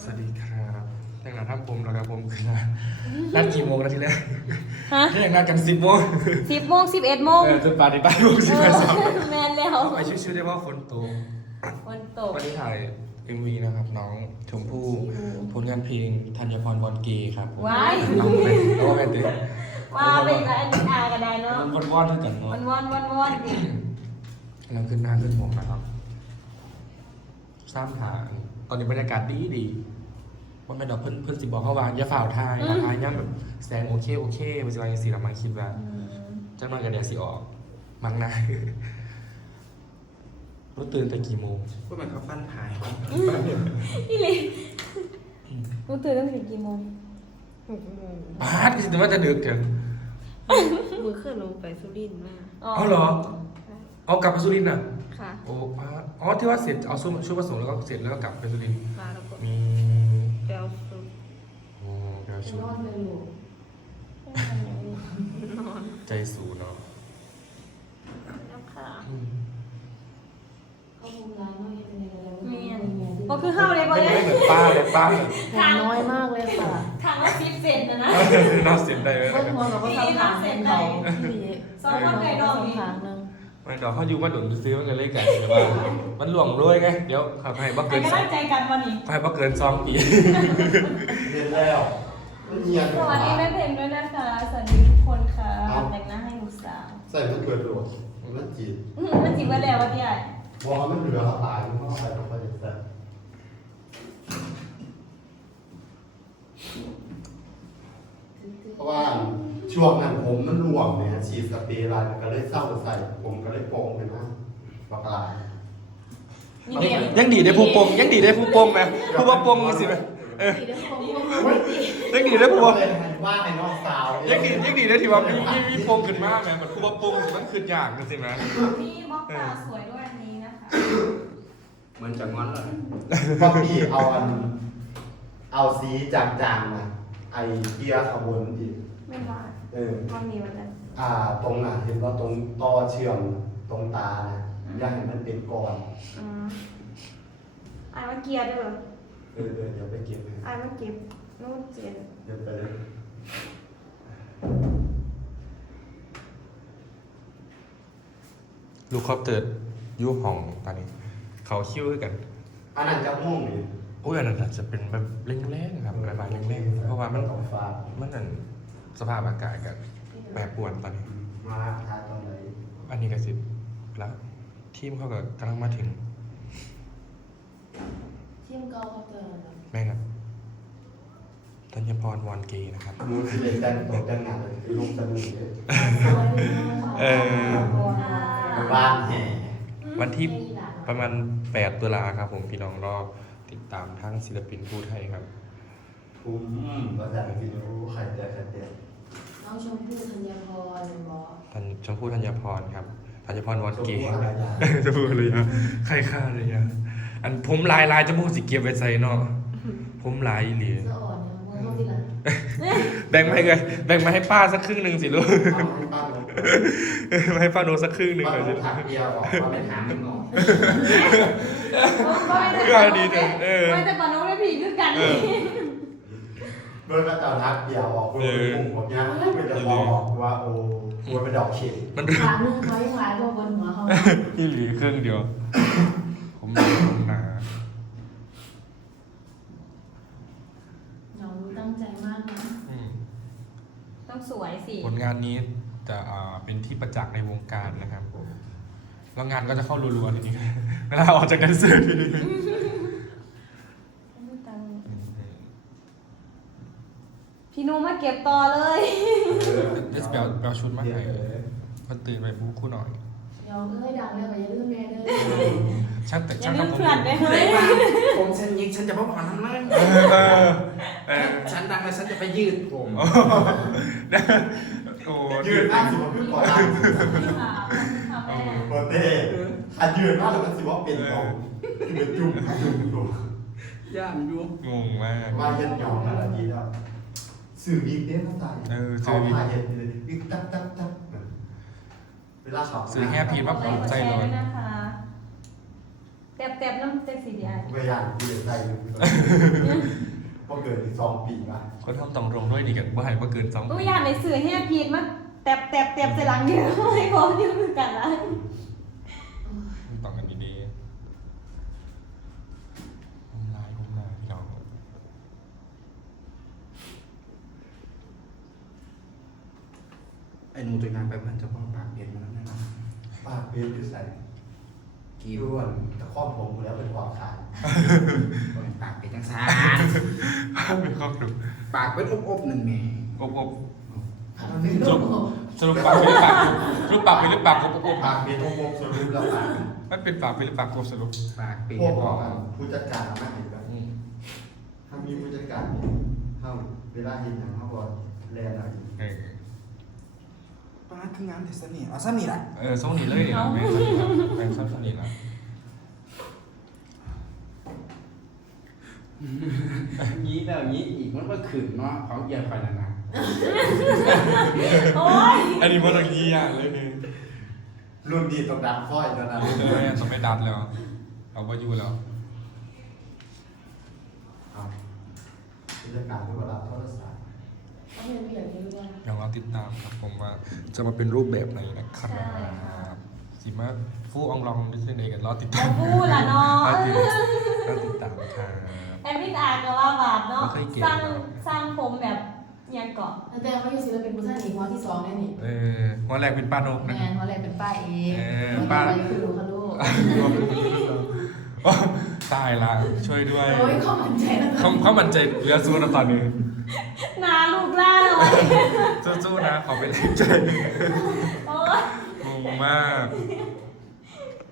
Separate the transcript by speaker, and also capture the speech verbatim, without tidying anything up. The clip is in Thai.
Speaker 1: สวัสดีครับแต่งหน้าทำผมแล้วครับผมคือนัดกี่โมงนะทีแรก
Speaker 2: ฮะ
Speaker 1: แต่งหน้ากันสิบโมง
Speaker 2: สิบโมงสิบเอ็ดโมง
Speaker 1: เออจนป่านนี้ป่านโมงสิบแปดสาม
Speaker 2: แมนแล้ว
Speaker 1: ไปชื่อๆได้ว่าฝนตก
Speaker 2: ฝนตก
Speaker 1: วันนี้ถ่าย เอ็ม วี นะครับน้องชมพู่ผลงานเพลงธัญพรบอลเกย์ครับ
Speaker 2: ว้าย
Speaker 1: น้องเป็นน้องเป็นตื่น
Speaker 2: ว่าไปอีกแล้วอันนี้อากันได้เนาะ
Speaker 1: มันว่อนๆด้วยกันเนาะ
Speaker 2: วันวันวันวันดิ
Speaker 1: กำลังขึ้นหน้าขึ้นผมนะครับสร้างทางตอนนี้บรรยากาศดีดีว่าแม่ดอกเพิ่นเพิ่นสิบอกเขาว่าอย่าฝ่าวทายอย่าทายย่ำแบบแสงโอเคโอเคมันจะมาสีละมาคิดว่าจังมากันเดี๋ยวสิออกมังนายรู้ตื่นแต่กี่โมง
Speaker 3: พวกมันเขาฟันหาย
Speaker 2: นี่เลยรู้ตื่นตั้งแต่กี่โมงหกโมง
Speaker 1: ปาดก็จะว่าจะดึกเถอะ
Speaker 4: มือขึ้นลงไปสุรินทร์มาก
Speaker 1: เอาเหรอเอากลับไปสุรินทร์น่ะ
Speaker 4: ค่ะ
Speaker 1: โอ้ปาดอ๋อที่ว่าเสร็จเอาช่วงช่วงผสมแล้วก็เสร็จแล้วก็กลับไปสุรินทร์
Speaker 4: มาแล้วก็
Speaker 1: มี
Speaker 4: แปลวสุด
Speaker 1: โอ้เดี๋ยวชุด
Speaker 4: นอน
Speaker 1: ใจสูเนาะ
Speaker 4: แล้วค่ะ
Speaker 1: อืม
Speaker 2: เมียนก็คือเข้าเลยบ่
Speaker 1: ไม่
Speaker 2: ได้
Speaker 1: ไม่เหมือนป้าเลยป้าเหมือน
Speaker 4: ทางน้อยมากเลยค่ะ
Speaker 2: ทางละสิบเซนนะนะ
Speaker 1: น่าเสียดายไหม
Speaker 4: ก็ทวนเราก็ทำทางให้เขาที่
Speaker 2: สองคนไกลดอกอีก
Speaker 4: ทางนึง
Speaker 1: ไม่ดอกเขาอยู่มาหนุนซื้อมันกันเลยกันแต่ว่ามันหลวงรวยไงเดี๋ยวขับให้บัก
Speaker 2: ใคร
Speaker 1: เกิน
Speaker 2: ก็
Speaker 1: สอ
Speaker 2: ตั้
Speaker 1: ง
Speaker 2: งใจกันวันนี้
Speaker 1: ให้บักเกินสองปี
Speaker 3: เรียนแล้วมันเงียบ
Speaker 2: สวัสดีแม่เพลงด้วยนะคะสวัสดีทุกคนค่ะแต่งหน้าให้ลูกสาว
Speaker 3: ใส่มันเกิดโหลดมันจีด
Speaker 2: อื้อมันจิบไว้แล้ววันที่ใหญ่
Speaker 3: มองมันเหลือตายมันก็ใส่ลงไปใส่เพราะว่าช่วงนั้นผมมันรวมเนี่ยฉีดสเปรย์ลายมันก็เลยเศร้าใส่ผมก็เลยโป่งไปนะปากลาย
Speaker 2: นี่เดียว
Speaker 1: ยังดีได้ผู้ปงยังดีได้ผู้ปงไหมผู้ว่าปงสิไหมเออยังดีได้ผู้ว่า
Speaker 3: ว่าไอ้น้องสาว
Speaker 1: ยังดียังดีได้ที่ว่ามีมีมีปงขึ้นมากไหมมันผู้ว่าปงมันขึ้นยากกันสิไหม
Speaker 2: พี่บล็อกตาสวยด้วยอันนี้นะคะ
Speaker 3: มันจะงอนเลยก็พี่เอาอันเอาสีจางๆมาไอเกียร์ขบวนอีก
Speaker 2: ไม่ว่า
Speaker 3: เออ
Speaker 2: มันมีวันนั้น
Speaker 3: อ่าตรงน่ะเห็นว่าตรงต่อเชื่อมตรงตานะอยากให้มันเป็นก้อน
Speaker 2: อืมอ่านว่าเกียร์ด้วยเหรอ
Speaker 3: เออเออเดี๋ยวไปเก็บให้
Speaker 2: อ่านว่าเก็บนู่นเจ็ด
Speaker 3: เดี๋ยวไปเลย
Speaker 1: ลูกคอปเตอร์ยุคของตอนนี้ เขาคิ้วกัน
Speaker 3: อันนั้นจะม่วงนี่
Speaker 1: โอ้ยอันนั้นอาจจะเป็นแบบแรงๆครับระบายแรงๆเพราะว่ามัน
Speaker 3: ต้องฟ้า
Speaker 1: มันนั่นสภาพอากาศกับแปรปรวนตอนนี้
Speaker 3: มาทาตรงไหน
Speaker 1: อันนี้ก็สิแล้วทีมเขาก็กำลังมาถึง
Speaker 4: ทีมเก่าเขาเจอแล้ว
Speaker 1: แม่ครับธัญพรวอนเกย์นะครับ
Speaker 3: มูสิเลยแต่งตัวแต่งงานเลยลงสนุกเลย
Speaker 1: เออ
Speaker 3: บ้านแห่
Speaker 1: วันที่ประมาณแปดตุลาครับผมพี่น้องรอติดตามทั้งศิลปินผู้ไทยครับ
Speaker 3: คุ้มภาษาอังกฤษรู้ไข่แตกไข่แตก
Speaker 4: น้องชมพู่ธัญพรบอ
Speaker 1: ธัญชมพู่ธัญพรครับธัญพรวอน
Speaker 3: ชม
Speaker 1: เกย์
Speaker 3: พู่อะไรอย่าง
Speaker 1: จะพูดเลยอะใครฆ่าเลยอะอันผมลายลายจะพูดสิเก็บไว้ใส่เนาะผมลายอีหลี
Speaker 4: เสื้ออ่อนเนี่ยมึงต้องดีละ
Speaker 1: แบ่งมาให้ไงแบ่งมาให้ป้าสักครึ่งหนึ่งสิลูก
Speaker 3: เอาให้ป้าดู
Speaker 1: มาให้ป้าโนสักครึ่งหนึ่ง
Speaker 3: ป้า
Speaker 1: หน่อย
Speaker 3: ดู
Speaker 1: สิ
Speaker 3: ถักเดียวออกมาเป็นหางมันงอก
Speaker 1: ก็ดีเถอะเออ
Speaker 2: ไม่แต่ปาน้องไม่ผีคือกัน
Speaker 1: เออ
Speaker 3: โดยพระเจ้าทักเดียวออกคุณปุ่มผมเนี้ยมันจะบอกว่าโอ้ควรเป็นดอกเข็ม
Speaker 1: มัน
Speaker 4: ขาหนึ่งเขายังหลายกว่าบนหัวเขา
Speaker 1: อีหลีครึ่งเดียว ผมหนาผมหนา
Speaker 4: น้องตั้งใจมากนะ
Speaker 1: อืม
Speaker 2: ต้องสวยสิ
Speaker 1: ผลงานนี้จะอ่าเป็นที่ประจักษ์ในวงการนะครับ แล้วงานก็จะเข้ารัวๆทีนี้เวลาออกจากกันเสิร์ตทีนี้
Speaker 2: พี่นูมาเก็บต่อเลย
Speaker 1: เดสเปลเปลชุดมาให้มันตื่นไปบูคู่หน่อย
Speaker 4: เดี๋ยวเอ้ยดังแล้วก็อย่าลืมแม่เด้อ
Speaker 1: ช่างแต่
Speaker 2: อย่า
Speaker 1: ช่าง
Speaker 2: ลืม
Speaker 1: ทำผม
Speaker 2: เพื่อนได้
Speaker 5: ผู้
Speaker 2: ไหม
Speaker 5: ใดว่าผมฉันยิกฉันจะมาบอกนั้นเลย
Speaker 1: เออเออเออ
Speaker 5: ฉันดังแล้วฉันจะไปยืดผม
Speaker 1: โอ้
Speaker 3: ยืนอ้างสิว่าคือก่อนอ้าง
Speaker 2: พี่ขาวขาวแม่
Speaker 3: โปรเต้อันยืนมากเลยมันสิว่าเป็นของเดือดจุ่มจุ่มจุ่ม
Speaker 5: ย่านอยู่
Speaker 1: งงมาก
Speaker 3: ว่าเย็นหยองอะไรดีแล้วสื่อวิกเด้เข้าใจเขาพาเย็นเลยวิกตับตับตับเวลาเขา
Speaker 1: ซื้อแฮปปี้มาปลูกใจร้อน
Speaker 2: นะคะแตบๆน้ำเต็มสีดีอ่ะ
Speaker 3: เวลาที่ใจก็เกิดอีกสองปีป่ะ
Speaker 1: คนทำต้องรงด้วยดีกันว่าให้ว่าเกินสอง
Speaker 2: กูอยากในสื่อให้พีดมาแตบแตบแตบใส่หลังเดียวให้พร้อมยืนกันนะ
Speaker 1: ต้องกันดีๆผมลายผมลายพี่น้อง
Speaker 5: ไอ้หนูตัวงานไปมันจะป้องปากเปลี่ยนมาแล้วแน่นอน
Speaker 3: ปากเป็นที่ใส่
Speaker 5: กี่
Speaker 3: ด้วนตะครอบผมแล้วเป็นความขาย
Speaker 5: ปากเป็นจังซาน
Speaker 1: เป็นข้อดู
Speaker 5: ปากเป็นอบๆหนึ่งแม่
Speaker 1: อบอบ
Speaker 4: เอาหนึ่งลูก
Speaker 1: สรุปปากเป็นหรือปากกบสรุปปากเป็นหรือปากกบอบอบ
Speaker 3: ปากเป็นวงๆสรุปแล้วปาก
Speaker 1: ไม่เป็นปากเป็นหรือปากกบสรุป
Speaker 5: ปากเป็น
Speaker 3: พวกบอกกันผู้จัดการมาเห็นแบบ
Speaker 1: อืม
Speaker 3: ถ้ามีผู้จัดการเข้าเวลาเห็นอย่างเขาบอกแลนอะไร
Speaker 1: เออ
Speaker 5: ปากคืองานแต่เสน่ห์เอาซะนี่แหละ
Speaker 1: เออส่งหนีเลยเนี่ยแม่งแม่งซ้ำหนีละ
Speaker 5: ยี้แล้วยี้อีกมันก็ขืนเนาะของเยียร์คอยนาน
Speaker 2: โอ๊ย
Speaker 1: อันนี้มันต้องยี่อย่างเลยเนี่ย
Speaker 3: รุ่นดีต้องดับค่อยตอนนั้น
Speaker 1: เออต้องไม่ดัดแล้วเอาไปอยู่แล้ว
Speaker 3: ครับผู้จัดการผู้รับโทรศัพท์
Speaker 4: เอาเงินไปอย่างนี้ด้วย
Speaker 1: อย่างเราติดตามครับผมว่าจะมาเป็นรูปแบบไหนนะครับสิมาฟู่อองลองดิสนีย์กันรอติดตา
Speaker 2: จะ
Speaker 1: ม
Speaker 2: พูดละเนาะ
Speaker 1: รอติดรอติดตามครับ
Speaker 2: แอดมินอาร์ก็ว่าบาทเนาะ
Speaker 1: ไม่ค่อยเก่ง
Speaker 2: สร้าง
Speaker 1: เนอะ
Speaker 2: สร้างผมแบบอยังเกาะ
Speaker 4: แต่ว่าอยู่ศิลปินผู้ชายหนีหัวที่สองเนี่ยนี่
Speaker 1: เออวันแรกเป็นป้านก
Speaker 4: แม
Speaker 1: นะ
Speaker 4: นหัวแรกเป็นป้าเอง
Speaker 1: เออ
Speaker 4: หัว
Speaker 1: ป้า
Speaker 4: ต่อไปคือลูกค่ะลูก
Speaker 1: ตายละช่วยด้วย
Speaker 4: โอ้ยเขามั่นใจนะ
Speaker 1: เขาเขามันใจเหลือสู้นะตอนนี้
Speaker 2: นาลูกล่าเลย
Speaker 1: สู้ๆนะขอเป็นแรงใจ
Speaker 2: โอ๊ย
Speaker 1: งงมาก
Speaker 2: เ